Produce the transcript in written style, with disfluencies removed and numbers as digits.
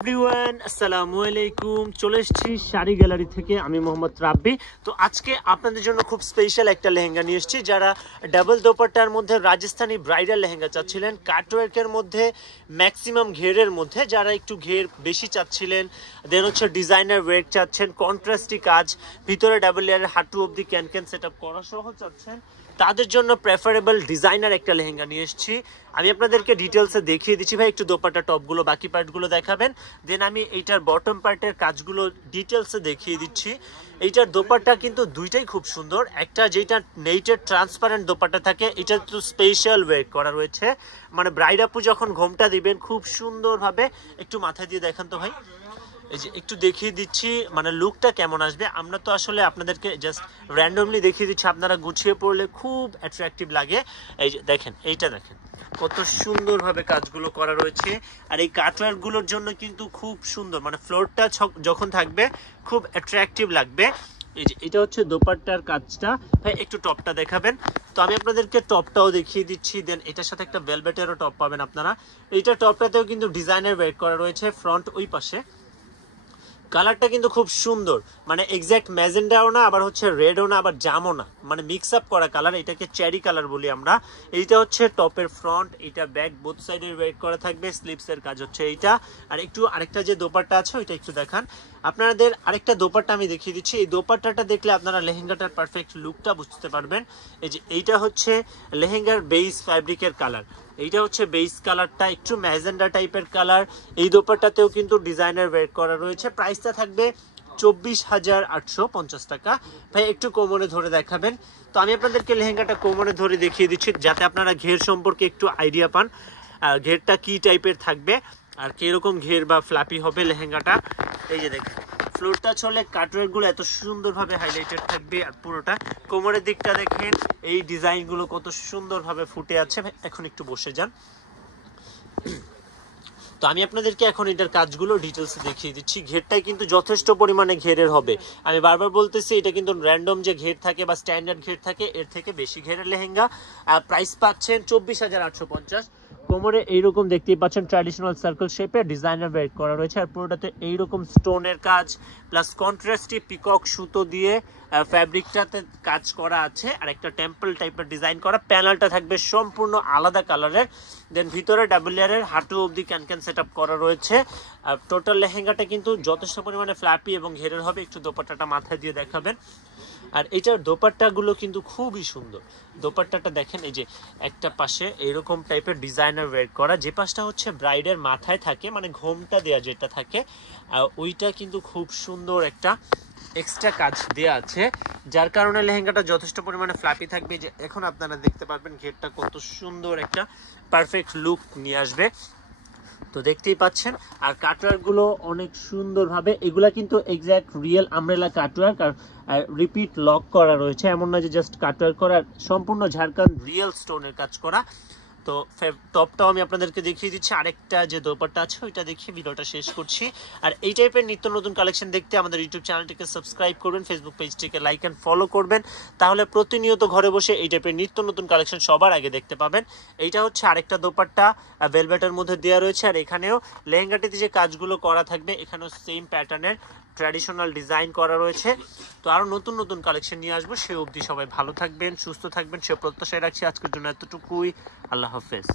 Everyone আসসালামু আলাইকুম। চলে এসেছি শাড়ি গ্যালারি থেকে, আমি মোহাম্মদ রাব্বি। তো আজকে আপনাদের জন্য খুব স্পেশাল একটা লেহেঙ্গা নিয়ে এসেছি। যারা ডাবল দোপাট্টার মধ্যে রাজস্থানি ব্রাইডাল লেহেঙ্গা চাচ্ছিলেন, কাটওয়ার্কের মধ্যে ম্যাক্সিমাম ঘেরের মধ্যে, যারা একটু ঘের বেশি চাচ্ছিলেন, দেন হচ্ছে ডিজাইনার ওয়ার্ক চাচ্ছেন, কন্ট্রাস্টি কাজ, ভিতরে ডাবল লেয়ারের হাঁটু অবধি ক্যান সেট আপ করা সহ চাচ্ছেন, তাদের জন্য প্রেফারেবল ডিজাইনার একটা লেহেঙ্গা নিয়ে এসেছি। আমি আপনাদেরকে ডিটেলসে দেখিয়ে দিচ্ছি। ভাই একটু দোপাট্টা টপগুলো, বাকি পার্টগুলো দেখাবেন, দেন আমি এইটার বটম পার্টের কাজগুলো ডিটেলসে দেখিয়ে দিচ্ছি। এইটার দোপাট্টা কিন্তু দুইটাই খুব সুন্দর। একটা যেটা নেটের ট্রান্সপারেন্ট দোপাট্টা থাকে, এটা তো স্পেশাল ওয়ার্ক করা রয়েছে, মানে ব্রাইড আপু যখন ঘোমটা দিবেন খুব সুন্দরভাবে। একটু মাথায় দিয়ে দেখান তো ভাই, এই যে একটু দেখিয়ে দিচ্ছি মানে লুকটা কেমন আসবে। আমরা তো আসলে আপনাদেরকে জাস্ট র্যান্ডমলি দেখিয়ে দিচ্ছি, আপনারা গুছিয়ে পড়লে খুব অ্যাট্রাকটিভ লাগে। এই যে দেখেন, এইটা দেখেন কত সুন্দরভাবে কাজগুলো করা রয়েছে। আর এই কাটওয়ার্কগুলোর জন্য কিন্তু খুব সুন্দর, মানে ফ্লোরটা যখন থাকবে খুব অ্যাট্রাকটিভ লাগবে। এই যে এটা হচ্ছে দোপাট্টার কাজটা। ভাই একটু টপটা দেখাবেন। তো আমি আপনাদেরকে টপটাও দেখিয়ে দিচ্ছি, দেন এটার সাথে একটা ভেলভেটেরও টপ পাবেন আপনারা। এইটা টপটাতেও কিন্তু ডিজাইনের ওয়ার্ক করা রয়েছে, ফ্রন্ট ওই পাশে। কালারটা কিন্তু খুব সুন্দর, মানে এক্স্যাক্ট ম্যাজেন্ডাও না, আবার হচ্ছে রেডও না, আবার জামও না, মানে মিক্স আপ করা কালার। এটাকে চেরি কালার বলি আমরা। এইটা হচ্ছে টপের ফ্রন্ট, এটা ব্যাক, বোথ সাইডের ওয়ার্ক করা থাকবে। স্লিভসের কাজ হচ্ছে এইটা। আর একটু আরেকটা যে দোপাট্টা আছে ওইটা একটু দেখান। আপনাদের আরেকটা দোপাট্টা আমি দেখিয়ে দিচ্ছি। এই দোপাট্টাটা দেখলে আপনারা লেহেঙ্গাটার পারফেক্ট লুকটা বুঝতে পারবেন। এই যে এইটা হচ্ছে লেহেঙ্গার বেস ফ্যাব্রিকের কালার। এইটা হচ্ছে বেস কালারটা, একটু ম্যাজেন্ডা টাইপের কালার। এই দোপাট্টাতেও কিন্তু ডিজাইনার ওয়ার্ক করা রয়েছে। প্রাইসটা থাকবে 24,850 টাকা। ভাই একটু কোমরে ধরে দেখাবেন। তো আমি আপনাদেরকে লেহেঙ্গাটা কোমরে ধরে দেখিয়ে দিচ্ছি, যাতে আপনারা ঘের সম্পর্কে একটু আইডিয়া পান, ঘেরটা কি টাইপের থাকবে আর কিরকম ঘের বা ফ্ল্যাপি হবে লেহেঙ্গাটা। এই যে দেখেন, ফ্লোরটা চলে কাটওয়ার্কগুলো এত সুন্দরভাবে হাইলাইটেড থাকবে। আর পুরোটা কোমরের দিকটা দেখেন, এই ডিজাইনগুলো কত সুন্দরভাবে ফুটে আছে। এখন একটু বসে যান। তো আমি আপনাদেরকে এখন এটার কাজগুলো ডিটেলসে দেখিয়ে দিচ্ছি। ঘেরটাই কিন্তু যথেষ্ট পরিমাণে ঘেরের হবে। আমি বারবার বলতেছি, এটা কিন্তু র্যান্ডম যে ঘের থাকে বা স্ট্যান্ডার্ড ঘের থাকে, এর থেকে বেশি ঘেরের লেহেঙ্গা। আর প্রাইস পাচ্ছেন 24,850। কোমরে এইরকম দেখতেই পাচ্ছেন ট্র্যাডিশনাল সার্কেল শেপে ডিজাইনার ওয়ার্ক করা রয়েছে। আর পুরোটাতে এইরকম স্টোনের কাজ প্লাস কন্ট্রাস্টি পিকক সুতো দিয়ে ফ্যাব্রিকটাতে কাজ করা আছে। আর একটা টেম্পল টাইপের ডিজাইন করা। প্যানেলটা থাকবে সম্পূর্ণ আলাদা কালারের। দেন ভিতরে ডাবল লেয়ারের হাঁটু অবধি ক্যান সেট আপ করা রয়েছে। আর টোটাল লেহেঙ্গাটা কিন্তু যথেষ্ট পরিমাণে ফ্ল্যাপি এবং ঘেরের হবে। একটু দোপাট্টাটা মাথায় দিয়ে দেখাবেন। আর এটার দোপাট্টাগুলো কিন্তু খুবই সুন্দর। দোপাট্টাটা দেখেন, এই যে একটা পাশে এইরকম টাইপের ডিজাইনার ওয়ার্ক করা, যে পাশটা হচ্ছে ব্রাইডের মাথায় থাকে, মানে ঘোমটা দেওয়া যেটা থাকে, ওইটা কিন্তু খুব সুন্দর একটা এক্সট্রা কাজ দেওয়া আছে, যার কারণে লেহেঙ্গাটা যথেষ্ট পরিমাণে ফ্ল্যাপি থাকবে। যে এখন আপনারা দেখতে পারবেন ঘেরটা কত সুন্দর একটা পারফেক্ট লুক নিয়ে আসবে। তো দেখতেই পাচ্ছেন। আর কাটওয়ার্কগুলো অনেক সুন্দরভাবে, এগুলা কিন্তু এক্স্যাক্ট রিয়েল আমব্রেলা কাটওয়ার্ক। আর রিপিট লক করা রয়েছে, এমন না যে জাস্ট কাটওয়ার্ক করা, সম্পূর্ণ ঝাড়খান্ড রিয়েল স্টোনের কাজ করা। তো টপটাও আমি আপনাদেরকে দেখিয়ে দিচ্ছি। আরেকটা যে দোপাট্টা আছে ওইটা দেখিয়ে ভিডিওটা শেষ করছি। আর এই টাইপের নিত্য নতুন কালেকশন দেখতে আমাদের ইউটিউব চ্যানেলটিকে সাবস্ক্রাইব করবেন, ফেসবুক পেজটিকে লাইক অ্যান্ড ফলো করবেন। তাহলে প্রতিনিয়ত ঘরে বসে এই টাইপের নিত্য নতুন কালেকশন সবার আগে দেখতে পাবেন। এইটা হচ্ছে আরেকটা দোপাট্টা, ভেলভেটের মধ্যে দেওয়া রয়েছে। আর এখানেও লেহেঙ্গাটিতে যে কাজগুলো করা থাকবে, এখানেও সেম প্যাটার্নের ট্র্যাডিশনাল ডিজাইন করা রয়েছে। তো আরও নতুন নতুন কালেকশন নিয়ে আসবো। সে অবধি সবাই ভালো থাকবেন, সুস্থ থাকবেন, সে প্রত্যাশায় রাখছি। আজকের জন্য এতটুকুই। আল্লাহ হাফেজ।